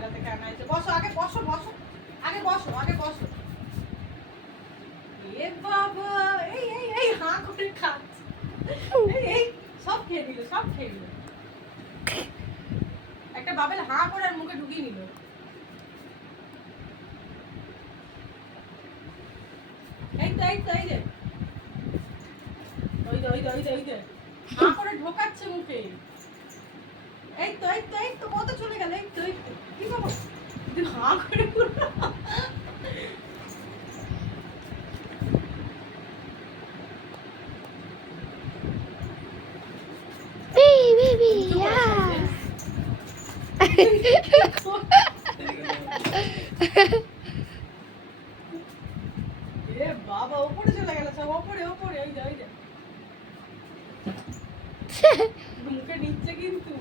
ছোটবেলা থেকে আনা হয়েছে। বসো আগে, বসো বসো আগে, বসো আগে, বসো। এ বাবা, এই এই এই হাঁ করে খাচ্ছে, এই এই সব খেয়ে নিল, সব খেয়ে নিল। একটা বাবেল হাঁ করে আর মুখে ঢুকিয়ে নিল। এই তো এই তো এই যে, ওই যে ওই যে ওই যে ওই যে হাঁ করে ঢোকাচ্ছে মুখে। এই তো এই তো এই তো, কত চলে গেল। এই তো এই তো, কি বাবা তুই হাঁ করে পুরো। Baby, yeah. এ বাবা, ওপরে চলে গেল সব, ওপরে ওপরে, ওই যে ওই যে মুখে নিচ্ছে কিন্তু।